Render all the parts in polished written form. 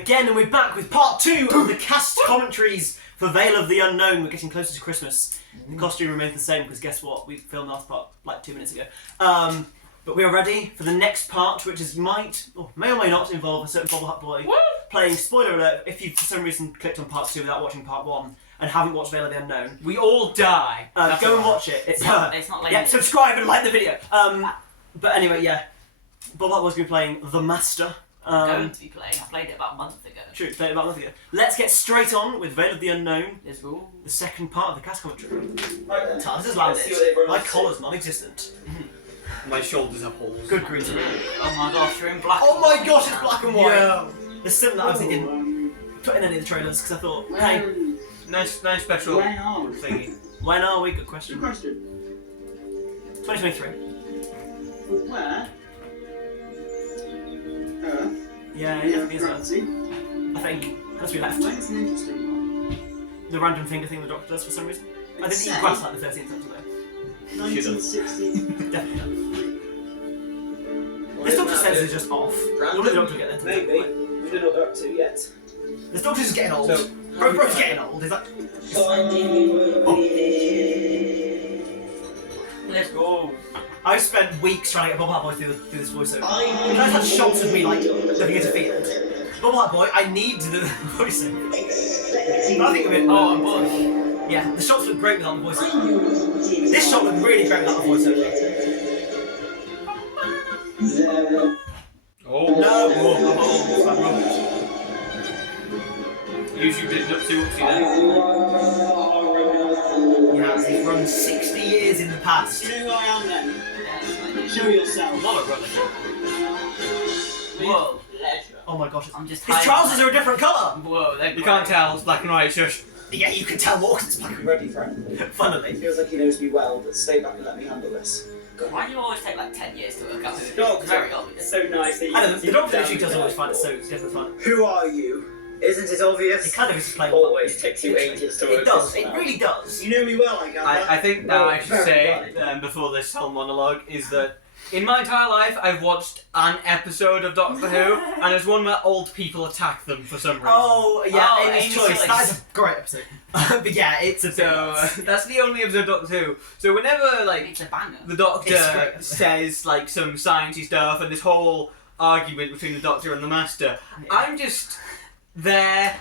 again, and we're back with part 2 of the cast commentaries for Veil of the Unknown. We're getting closer to Christmas. The costume remains the same because guess what? We filmed the last part like 2 minutes ago. But we are ready for the next part, which is may or may not involve a certain BobbleHat boy playing. Spoiler alert! If you for some reason clicked on part 2 without watching part 1 and haven't watched Veil of the Unknown, we all die. Go and watch it. It's not like subscribe and like the video. But anyway, yeah, BobbleHat boy's going to be playing the Master. Going to be playing. I played it about a month ago. True, played it about a month ago. Let's get straight on with Veil of the Unknown. Let's go. The second part of the cast commentary. Right, Taz has landed. My collar's non-existent. My shoulders have holes. Good green screen. Oh my gosh, you're in black. Oh my gosh, it's black and white. Yeah. There's something that I obviously didn't put in any of the trailers because I thought, hey, Nice special When are we? thingy. when are we? Good question. Good question. 2023. Where? Yeah, Yeah, it is that. Francie. I think as we left, That's an interesting one. the random finger thing the Doctor does for some reason. I didn't eat grass like the 13th episode though. 1960. Definitely not. This Doctor says it's just off. Normally the Doctor will get there. Maybe. We don't know what they're up to yet. This Doctor's just getting old. So, Bro's getting old. Is that? Let's go. I've spent weeks trying to get BobbleHat Boy to do this voiceover. You guys had shots of me like looking at a field. BobbleHat Boy, I need to do the voiceover. But I think of it. Oh, I'm bush. Yeah, the shots look great without the voiceover. This shot looked really great without the voiceover. oh No! YouTube did not see whoopsie there. Yeah, he's run 60 years in the past. You know who I am then? Yeah, Show yourself. Not a running. whoa. Pleasure. Oh my gosh, I'm just his hiding. trousers are a different colour! Whoa, they're You can't tell, it's black and white, shush. Yeah, you can tell what it's black and red. Ready, friend? Funnily. Feels like he knows me well, but stay back and let me handle this. Why do you always take like 10 years to work out who it is? No, It's very obvious. It's so nice that you I don't know, the Doctor actually does always find it so different fun. Who are you? Isn't it obvious? It kind of is just playing. Always takes you ages to work It does, this it one really does. You know me well, I gather. I think now I should Very say, well. before this whole monologue, is that in my entire life I've watched an episode of Doctor Who, and there's one where old people attack them for some reason. Oh, yeah, Oh, Amy's Amy's Choice. Choice. That is a great episode. But yeah, it's a bit So nuts. that's the only episode of Doctor Who. So whenever like It's a banger. the It's Doctor great. says like some sciencey stuff and this whole argument between the Doctor and the Master, I'm just there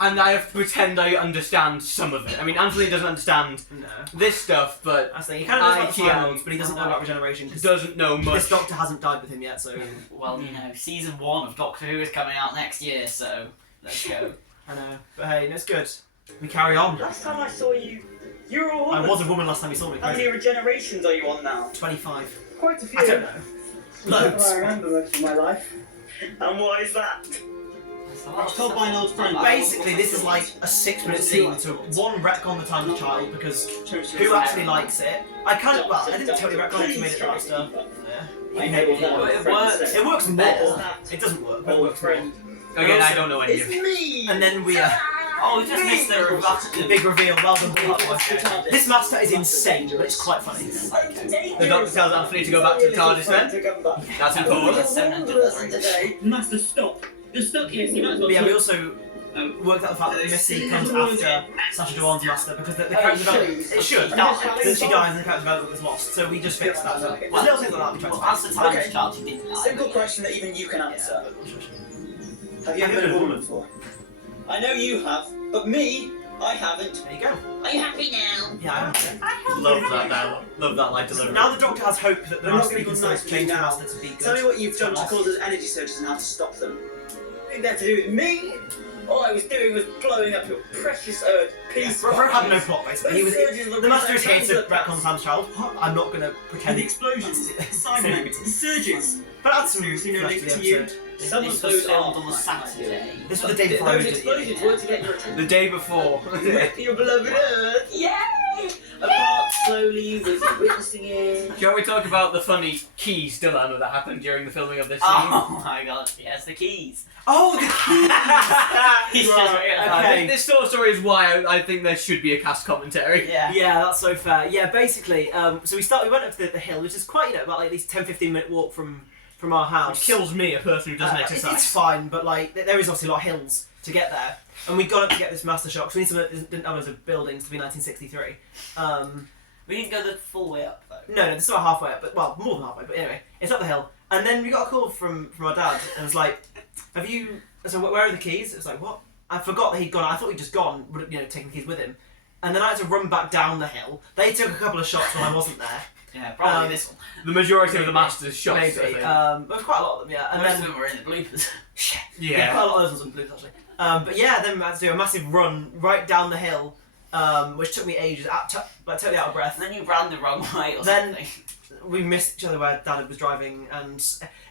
and I have to pretend I understand some of it. I mean, Anthony doesn't understand No. this stuff, but I was thinking, he kind of knows about the Cian Time Lords, but he doesn't know about regeneration because doesn't know much. this Doctor hasn't died with him yet, so... Well, you know, season 1 of Doctor Who is coming out next year, so let's go. I know. But hey, it's good. We carry on. Last time I saw you, you were a woman. I was a woman last time you saw me. How many regenerations are you on now? 25. Quite a few. I don't know. Loads. Loads. I remember most of my life. And what is that? I was told by an old friend. Basically, this is like a 6-minute scene to one retcon the time of the child because who actually likes it? I kind of I didn't totally retcon it, made it faster. Yeah. I You know hate what it. that It friend works. said. It works more. Better. It doesn't work, but it Old works more. friend. Again, I don't know any of it. me! And then we Oh, we just missed the big reveal. Well done, BobbleHat. This Master is insane, but it's quite funny. The Doctor tells Anthony to go back to the TARDIS then. That's important. 703. Master, stop. You're stuck here, so you might as well. But yeah, we also worked out the fact that Missy comes after Sasha Dewan's Master because the character development, it should die. Then she dies and the character development was lost, so we just fixed that. There's little things like that we tried to Well, fix. as the time child, she didn't die. Simple question that even you can Yeah, answer. but- Have you ever been a woman before? I know you have, but me, I haven't. There you go. Are you happy now? Yeah, I am. Love that now. Love that line So delivery. now the Doctor has hope that the I'm not Master gonna can go still nice with change you the now. Master to be good. Tell me what you've done to cause those energy surges and how to stop them. Anything that to do with me? All I was doing was blowing up your precious peace. Bro had no plot basically. He was, the Master is here to retcon Sam's child. I'm not going to pretend. And the explosions, Cybermen, the surges. But that's some Seriously, no rest link of the to you. episode. Some This of was those filmed are on a Saturday. This was the day before I Those did explosions it. were to get your attention. The day before. Your beloved Earth, yay! Apart slowly, with you witnessing it. Shall we talk about the funny keys dilemma that happened during the filming of this scene? Oh my god, yes, the keys. Oh, the keys! He's just okay. This sort of story is why I think there should be a cast commentary. Yeah. Yeah, that's so fair. Yeah, basically, so we went up to the hill, which is quite, about like at least 10-15 minute walk from from our house. Which kills me, a person who doesn't It's exercise. fine, but like there is obviously a lot of hills to get there, and we got up to get this master shot. 'Cause we need some didn't have loads of buildings to be 1963. We didn't go the full way up though. No, this is about halfway up, but well, more than halfway. But anyway, it's up the hill, and then we got a call from our dad, and it was like, "Have you? So where are the keys?" It was like, "What?" I forgot that he'd gone. I thought he'd just gone, taking the keys with him, and then I had to run back down the hill. They took a couple of shots when I wasn't there. Yeah, probably this one. The majority of the Master's shots, Maybe. I think. There was quite a lot of them, yeah. And Most then of them were in the bloopers. yeah, quite a lot of those ones were blues actually. But yeah, then we had to do a massive run right down the hill, which took me ages, like totally out of breath. And then you ran the wrong way or Then- something. We missed each other where Dad was driving, and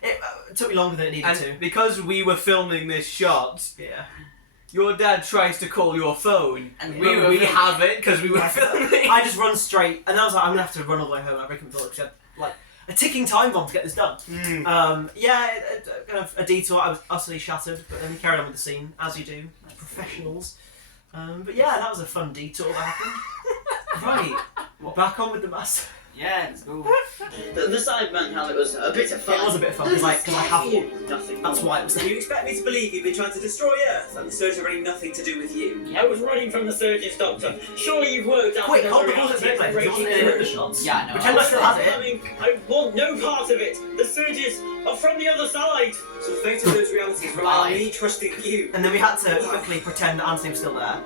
it took me longer than it needed And to. because we were filming this shot, Yeah. your dad tries to call your phone, And we we have it because we were filming. I just run straight, and then I was like, I'm gonna have to run all the way home. I reckon because I had like a ticking time bomb to get this done. Kind of a detour. I was utterly shattered, but then we carried on with the scene as you do, as professionals. But yeah, that was a fun detour that happened. Right, back on with the master. Yeah, it's cool. The Sideman helmet was a bit of fun. It was a bit of fun because I have one. Nothing. That's why it was there. You expect me to believe you've been trying to destroy Earth and the surgeon running nothing to do with you? I was running from the surgeon's doctor. Surely you've worked out Quick, the hold the reality bullets in of place. It breaking wasn't any of the through. shots. Yeah, I know. Pretend I still have it. I mean, I want no part of it. The surgeons are from the other side. So the fate of those realities rely on me trusting you. And then we had to quickly pretend that Anthony was still there.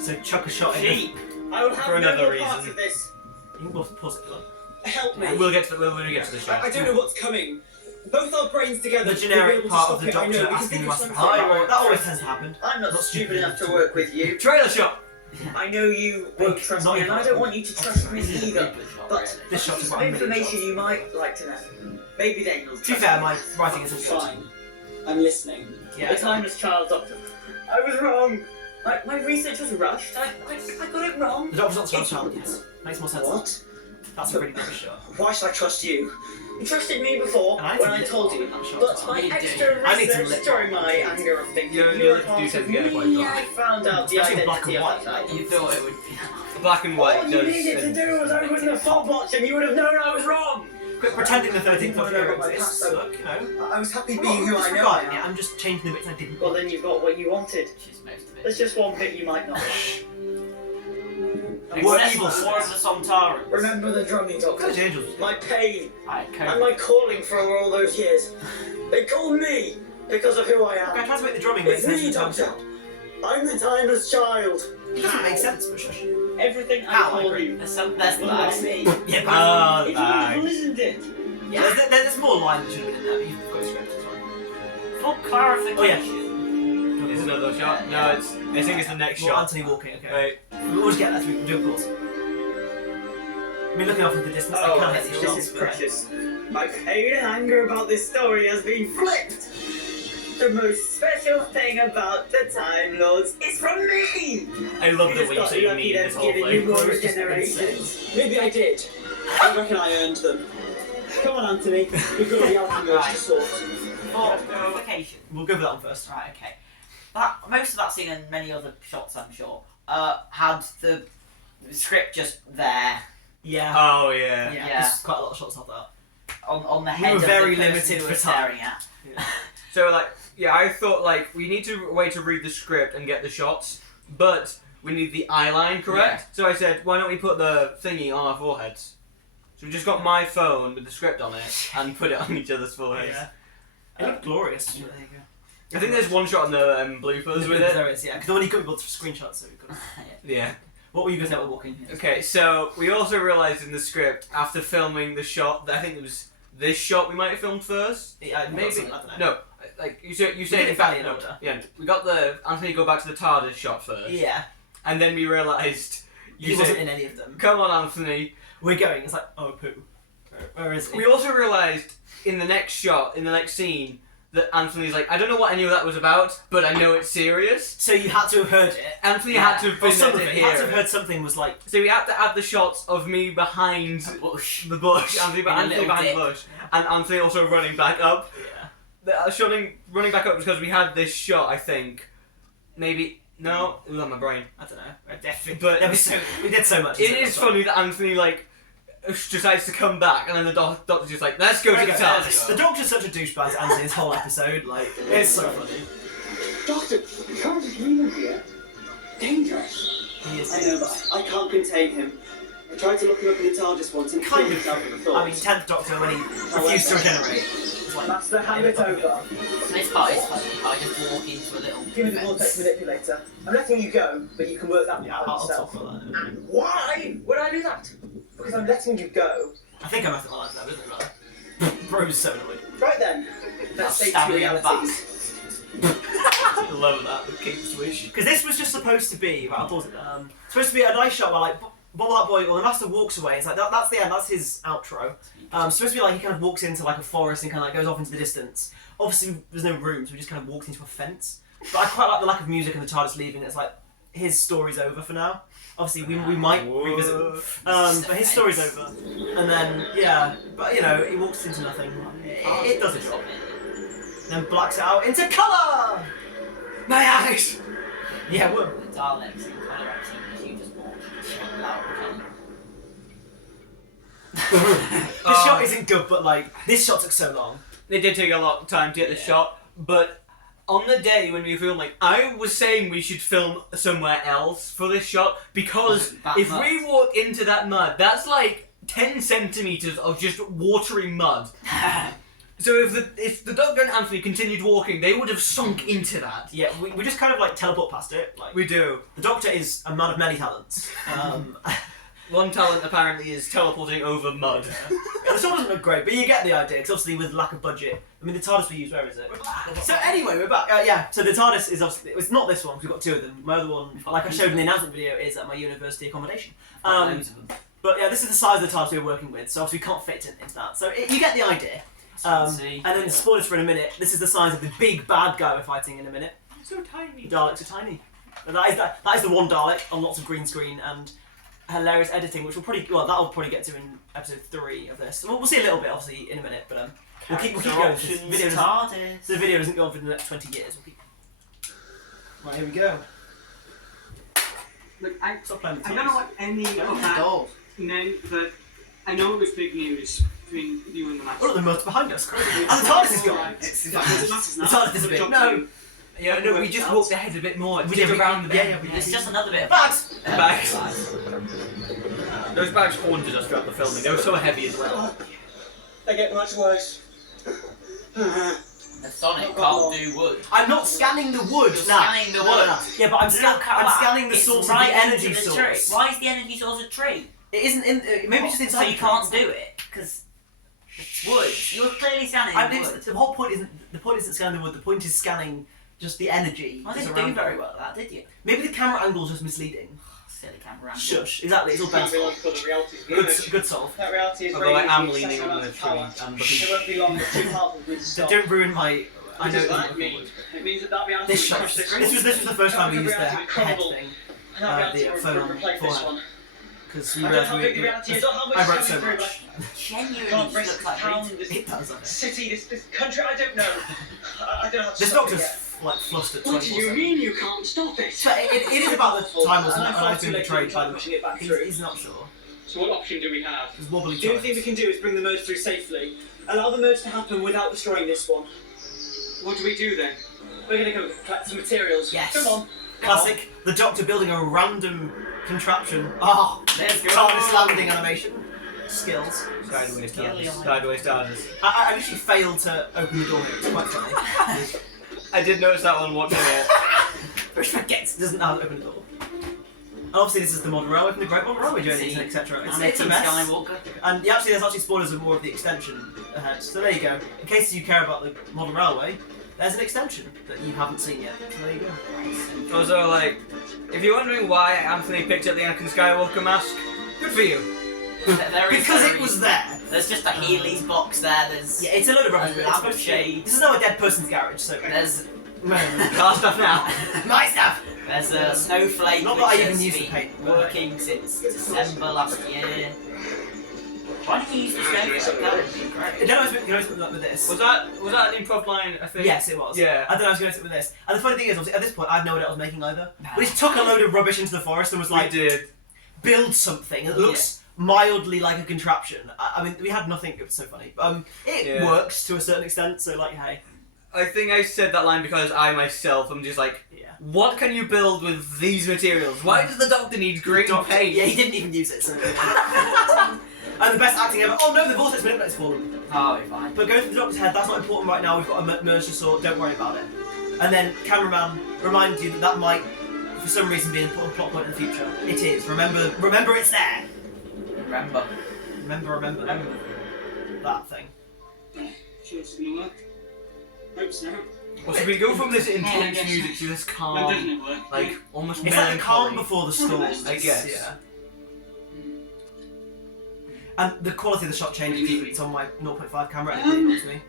So chuck a shot in. Sheep. I will have For no another more part reason. of this. You can pause it for them. Help me. We'll get to the shot. I don't know what's coming. Both our brains together. The generic will be able to part stop of the it, I know. doctor We can asking think the of master something. power. That always tends to happen. I'm not Not stupid stupid enough to work with you. Trailer shot. I know you won't trust me, and I don't want you to trust me either. But This shot is some what I'm really information you might like to know. Maybe then you'll To be trust fair, me. my writing isn't good. Fine. I'm listening. Yeah. The timeless child doctor. I was wrong. My research was rushed. I got it wrong. The doctor's not the child, yes. Makes more sense. What? That's a really good shot. Why should I trust you? You trusted me before And I when need I to told lip you, balm in that shot but as well. my You do. extra I need to research lip during balm. my anger of thinking Your you were lips do part tend of to get quite me. dark. I found out the Especially in black identity and of white. that child. You thought it would be. Black and white All you does. needed to do was open the fob watch and you would have known I was wrong. Quit pretending the 13th No, Doctor no, my exists. past, Look, you know. I was happy I'm being who not I know. disregarding I it. am. I'm just changing the bits I didn't. Well, then you've got what you wanted. She's most of it. There's just one bit you might not. What Excess evil War of the Somtarans. Remember the drumming doctor. Courage Angels. My pain Alright, and Cody. my calling for all those years. They called me because of who I I am. tried to make the drumming make It's sense. me, in time. Doctor. I'm the timeless child. It doesn't make sense, but shush. Everything I How, I told agree. you There's the was bags. me. Yeah, but Oh, If you thanks. listened it. yeah, there's more line that should have been in there, but you've got a script, it's fine. For clarification. Is another shot? No, it's. I think it's the next More shot. Anthony walking, okay. Wait. We'll just get that, so we can do a pause. I mean, looking off into the distance, I Oh, can't hit the this is precious. My pain and anger about this story has been flipped. The most special thing about the Time Lords is from me. I love the just way you got say you lucky need they've this whole given you thing. more It's just regenerations. Maybe I did. I reckon I earned them. Come on, Anthony. We've got the alchemy Right. to sort. For clarification. We'll go for that one first. Right, okay. Most of that scene and many other shots, I'm sure, had the script just there Yeah. Oh yeah. yeah, yeah. there's quite a lot of shots of that. on the We head were of very the person limited you for were time. staring at. So like, yeah, I thought like we need to wait to read the script and get the shots, but we need the eye line correct. So I said, why don't we put the thingy on our foreheads? So we just got my phone with the script on it and put it on each other's foreheads. Yeah. It looked glorious. There you go. I think there's one shot in the bloopers with it. There is, yeah. Because the one he couldn't build screenshots, so we couldn't. Yeah. What were you guys walking? Okay, so we also realised in the script after filming the shot that I think it was this shot we might have filmed first. Yeah, Maybe I don't know. no. Like you said, did in it fact, fairly in no, order. yeah, we got the Anthony go back to the TARDIS shot first, Yeah. and then we realised He you wasn't said, in any of them. "Come on, Anthony." We're going. It's like, oh, poo. Where is he? We also realised in the next shot, in the next scene, that Anthony's like, "I don't know what any of that was about, but I know it's serious." So you had to have heard it. Anthony had to have Or been some there of to it. You had to hear have it. heard something was like. So we had to add the shots of me behind Bush. the bush, Anthony In a behind little the dip. bush, and Anthony also running back up. Yeah. Running back up was because we had this shot, I think. Maybe no, it was on my brain. I don't know. Definitely. But we did so much. it is funny that Anthony like decides to come back, and then the doctor's just like, let's go to the TARDIS. The Doctor's such a douchebag to answer this whole episode. Like, it's so funny. Doctor, TARDIS dreaming here. Dangerous. He is. I know, but I can't contain him. I tried to look him up in the TARDIS once and Kind killed of. himself in the thought. I mean, 10th Doctor when he refused to regenerate. It's like, Master, hand it over. This part is funny. I just walk into a little. Give me the vortex manipulator. I'm letting you go, but you can work that yeah, out I'll yourself. talk about that. And why would I do that? Because I'm letting you go. I think I must have like that, isn't it? Right? Bro's so annoyed. Right then, let's say Stab two me in the realities. I love that. The King's Wish. Because this was just supposed to be, right, I'll pause it. Supposed to be a nice shot where like BobbleHat boy or the Master walks away. It's like that's the end. That's his outro. Supposed to be like he kind of walks into like a forest and kind of like goes off into the distance. Obviously, there's no room, so he just kind of walks into a fence. But I quite like the lack of music and the TARDIS leaving. It's like his story's over for now. Obviously, we might revisit it. But his story's over. And then, yeah, but you know, he walks into nothing. It does a job. Then blacks it out into colour! My eyes! Yeah, well, The Daleks in colour acting as you just walk out the colour. the shot isn't good, but like, this shot took so long. They did take a lot of time to get the shot, but on the day when we filmed, like, I was saying we should film somewhere else for this shot, because That if mud. we walk into that mud, that's like 10 centimetres of just watery mud. So if the Doctor and Anthony continued walking, they would have sunk into that. Yeah, we just kind of like teleport past it. Like, We do. the Doctor is a man of many talents. One talent apparently is teleporting over mud. The shot doesn't look great, but you get the idea, because obviously with lack of budget. I mean, the TARDIS we use, where is it? So anyway, we're back. Yeah, so the TARDIS is obviously, it's not this one, because we've got two of them. My other one, like I showed in the announcement video, is at my university accommodation. Loads of them. But yeah, this is the size of the TARDIS we're working with, so obviously we can't fit into that. So you get the idea. See. And then spoilers for in a minute, this is the size of the big bad guy we're fighting in a minute. So tiny. The Daleks are tiny. And that is the one Dalek on lots of green screen and hilarious editing, which that'll probably get to in episode 3 of this. We'll see a little bit, obviously, in a minute, but we'll keep going. The video doesn't go on for the next 20 years. We'll keep... Right, here we go. Look, Stop playing with I don't know what any of that Dolls. meant, but I know it was big news between you and the Master. Look at the motor behind us. And the TARDIS is gone. It matters The now. TARDIS disappeared. No. Yeah, no, we just walked ahead a bit more. We did around the bend. Yeah, we It's just another bit of Bags! Bags. Those bags haunted us throughout the filming. They were so heavy as well. They get much worse. The Sonic can't do wood. I'm not scanning the wood. You're Nah. scanning the No, no, wood. no. Yeah, but I'm Look at that. scanning the It's source right of the energy into the source. tree. Why is the energy source a tree? It isn't in. Maybe it's just inside. So you can't do it because it's wood. You're clearly scanning wood. The whole point isn't scanning the wood. The point is scanning just the energy. I that's didn't do around very it. well at that, did you? Maybe the camera angle's just misleading. Silly camera angle. Shush. Exactly. It's all Ben's fault. The reality's Good solve. That reality is Although I am radiating leaning excessive on the amounts of tree power. and It won't be long, the two halves will stop. Don't ruin my. I What know. does It that doesn't mean? It means that reality This will shot. crush This the was the first time we used the reality will head crumble. thing. And that reality The will phone on replace this forehead. one. Because I don't know how big the reality is or how much I wrote it's so coming through, much. Genuinely Can't brace looks this like town, Reed. this It does. I know. city, this country, I don't know. I don't know how to This stop it doctor's yet. like flustered. What do you 24/7. mean you can't stop it? So it is about the time And I'm far I've too been late to betrayed try by the. pushing it back through. He's not sure. So what option do we have? There's wobbly The only thing we joints. can do is bring the merge through safely. Allow the merge to happen without destroying this one. What do we do then? We're gonna go collect some materials. Yes. Come on. Classic. The Doctor building a random contraption. Oh, Let's go. TARDIS landing animation. Skills. Sideways Skilly TARDIS. eye. Sideways TARDIS. I literally failed to open the door here. It's quite funny. I did notice that one watching it. Which forgets doesn't know how to open the door. And obviously this is the model railway from the Great Model Railway journeys, See, etc. It's Anakin a mess. Skywalker. And there's actually spoilers of more of the extension ahead. So there you go. In case you care about the model railway, there's an extension that you haven't seen yet. So there you go. Also, like, if you're wondering why Anthony picked up the Anakin Skywalker mask, good for you. Because it was there. There's just a Healy's box there. There's Yeah, it's a load of rubbish. A But it's supposed to be- lampshade. This is now a dead person's garage, so there's Car stuff now. my stuff. there's a snowflake Not that I which even has used to been paint. working since December last year. Why didn't you use the snowflake? That would be You great. know I was going to with this. Was that an improv line, I think? Yes, it was. Yeah. I don't know I was going to with this. And the funny thing is, obviously, at this point, I had no idea what I was making either. We just took a load of rubbish into the forest and was We like, did. build something that looks mildly like a contraption. I mean, we had nothing. It was so funny. It works to a certain extent. So like, hey. I think I said that line because I myself am just like, what can you build with these materials? Why does the Doctor need green paint? Yeah, he didn't even use it. So. And the best acting ever. Oh no, the vortex manipulator's fallen. Oh, you're fine. But go through the Doctor's head. That's not important right now. We've got a merge to sort. Don't worry about it. And then cameraman reminds you that might, for some reason, be an important plot point in the future. It is. Remember it's there. Remember. Remember. That thing. Sure it's gonna work. Hope so. Well, so we go from this intense music to this When calm, doesn't it work? like almost It's like the calm melancholy. before the storm, I guess. Yeah. And the quality of the shot changes because it's on my 0.5 camera and it really annoys me.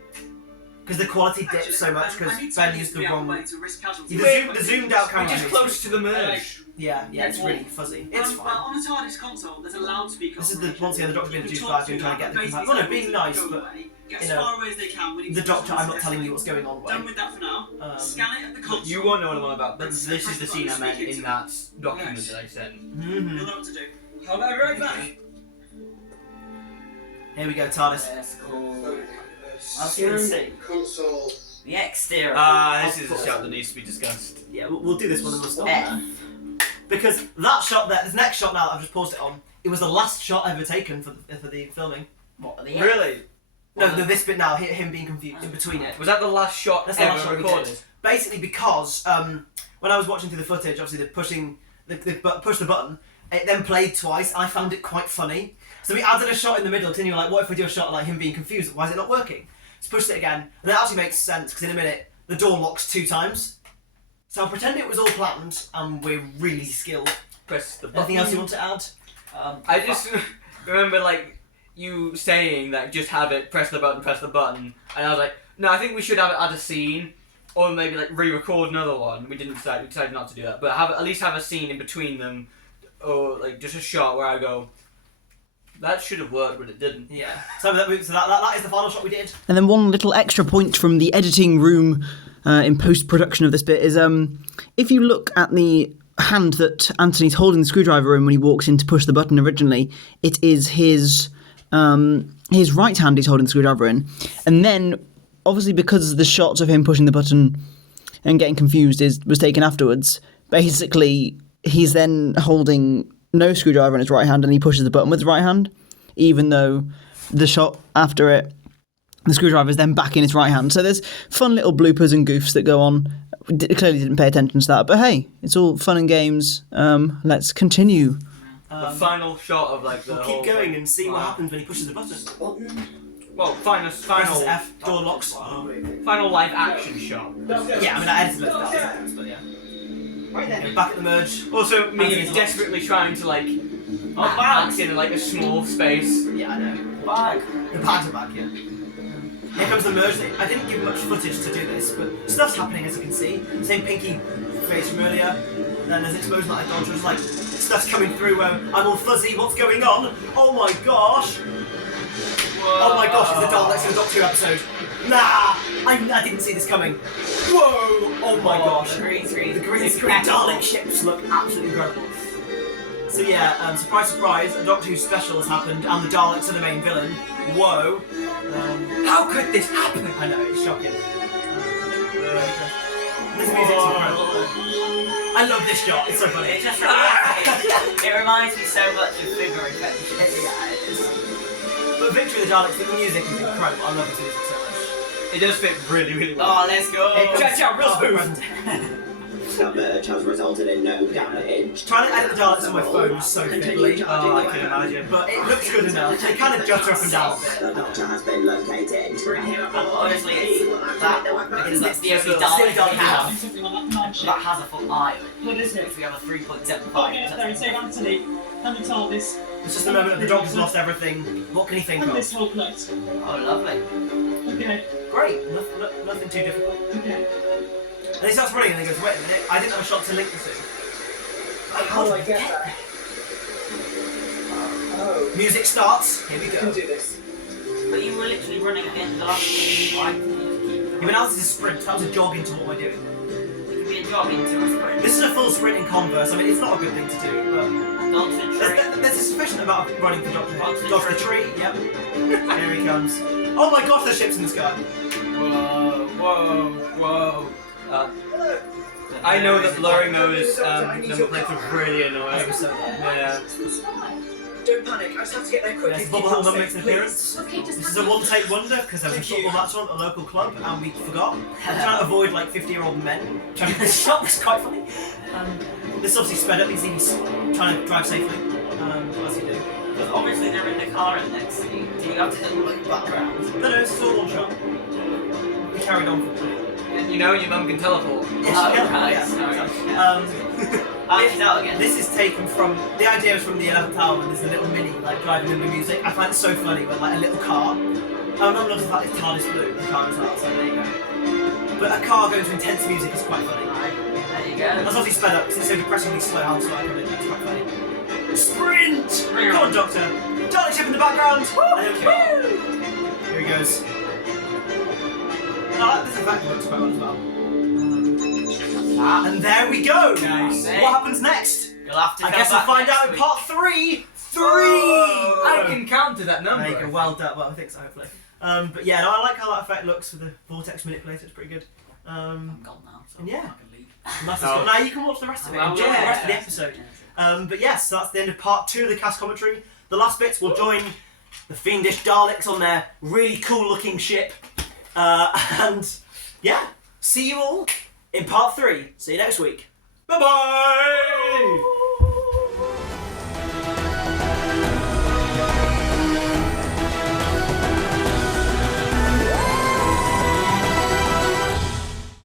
Because the quality dips so much because Ben used the wrong... The zoomed out camera. We're just close to the merge. Yeah, it's really fuzzy. It's fine. On the TARDIS console, there's a loudspeaker. This is once again the Doctor being a douchebag and trying to get the compact. Oh no, being nice, but Get you as know, far away as they can. the Doctor, I'm not telling you what's going on. Done with that for now. Scan it at the console. You won't know what I'm on about, but this is the scene I meant in that document that I sent. You'll know what to do. I'll be right back. Here we go, TARDIS. That's cool. As you can see, Console. the exterior. This is a shot that needs to be discussed. Yeah, we'll do this one and we'll stop F. there. Because that shot there, this next shot now that I've just paused it on, it was the last shot ever taken for the filming. What are the Really? No, this bit now, him being confused in between it. Was that the last shot That's the ever last shot we recorded? did. Basically because when I was watching through the footage, obviously push the button, it then played twice. I found it quite funny. So we added a shot in the middle, and you're like, what if we do a shot like him being confused? Why is it not working? So pushed it again, and it actually makes sense, because in a minute, the door locks 2 times. So I'll pretend it was all planned, and we're really skilled. Press the button. Anything else you want to add? I just remember like you saying that just have it, press the button, and I was like, no, I think we should have it add a scene, or maybe like re-record another one. We decided not to do that, but at least have a scene in between them, or like just a shot where I go, that should have worked, but it didn't. Yeah. So that is the final shot we did. And then one little extra point from the editing room in post-production of this bit is if you look at the hand that Anthony's holding the screwdriver in when he walks in to push the button originally, it is his right hand he's holding the screwdriver in. And then, obviously because the shots of him pushing the button and getting confused was taken afterwards, basically he's then holding no screwdriver in his right hand and he pushes the button with his right hand, even though the shot after it, the screwdriver is then back in his right hand. So there's fun little bloopers and goofs that go on. Clearly didn't pay attention to that, but hey, it's all fun and games. Let's continue. The final shot of like the We'll whole keep going and see what happens when he pushes the button. Well, final Presses F, door locks. final live action shot. Yeah, I mean I edited it down seconds, but yeah. Right then, back at the merge. Also, me Anthony's desperately trying to like bag. act in like a small space. Yeah, I know. Bag. The bags are back, yeah. Here comes the merge. I didn't give much footage to do this, but stuff's happening as you can see. Same pinky face from earlier. Then there's an explosion that I dodged, which is like, stuff's coming through where I'm all fuzzy, what's going on? Oh my gosh! Oh my gosh, it's the Daleks in the Doctor Who episode. Nah! I didn't see this coming. Whoa! Oh my gosh. The green screen. The green screen Dalek ships look absolutely incredible. So yeah, surprise, surprise, a Doctor Who special has happened, and the Daleks are the main villain. Whoa. How could this happen? I know, it's shocking. This music's incredible. I love this shot, it's so funny. It just reminds me so much of Figure Infection. Yeah, it is. But Victory of the Daleks, the music is incredible. I love this music so much. It does fit really, really well. Oh, let's go! Cha-cha, real smooth. That merge has resulted in no damage. Trying to edit the Daleks on my phone was so fiddly. Oh, I can imagine. But it looks good enough. They kind of jutter up and down a bit. The Doctor has been located. Honestly, it's that because that's the only Dalek we have that has a full eye. If we have a 3.75. Okay, there, say Anthony. And the TARDIS. It's just a moment of the Doctor's lost everything. What can he think And this of? whole place. Oh, lovely. Okay, Great. Nothing too difficult. okay. And he starts running and he goes, wait a minute, I didn't have a shot to link the two. How do I get that? Oh, Music starts. Here we I go. can do this. But you were literally running against the last thing, right? Yeah, but now this is a sprint. That was a jog into what we're doing. It could be a job into a sprint. This is a full sprint in Converse. I mean, it's not a good thing to do, but Don't there's a a sufficient amount of running for Doctor Who. Dodge the tree, yep. Here he comes. Oh my gosh, there's ships in the sky. Whoa. I know that blurring those number plates are really annoying. Yeah. Don't panic, I just have to get there quickly. Yes, BobbleHat Mum makes an appearance. Okay, just This is a one-take wonder because there was a football match on at a local club and we forgot. We're trying to avoid like 50-year-old men trying to get shot. It's quite funny. This is obviously sped up. He's trying to drive safely. What does he do? Because obviously they're in the car in the next scene. Do you have to look background? No, this is all one shot. We carried on for And you know your mum can teleport. She's out again. This is taken from the idea was from the 11th hour when there's a little mini like driving in the music. I find it so funny when like a little car. My mum loves the fact it's TARDIS blue. The car is out, so there you go. But a car going to intense music is quite funny. There you go. That's obviously sped up because it's so depressingly slow. How slow I can make that's quite funny. Sprint! Come on, Doctor. Dalek ship in the background. Here he goes. This effect works quite well as well. And there we go! Nice. What happens next? You'll have to I guess we'll find out in part 3! 3! I can count to that number. There you go, well done. Well, I think so, hopefully. But yeah, no, I like how that effect looks for the vortex manipulator, it's pretty good. I'm gone now, so and yeah. I can leave. Now you can watch the rest of it, enjoy the rest of the episode. But yes, so that's the end of part 2 of the cast commentary. The last bits will join the fiendish Daleks on their really cool looking ship. And yeah, see you all in part 3. See you next week. Bye bye!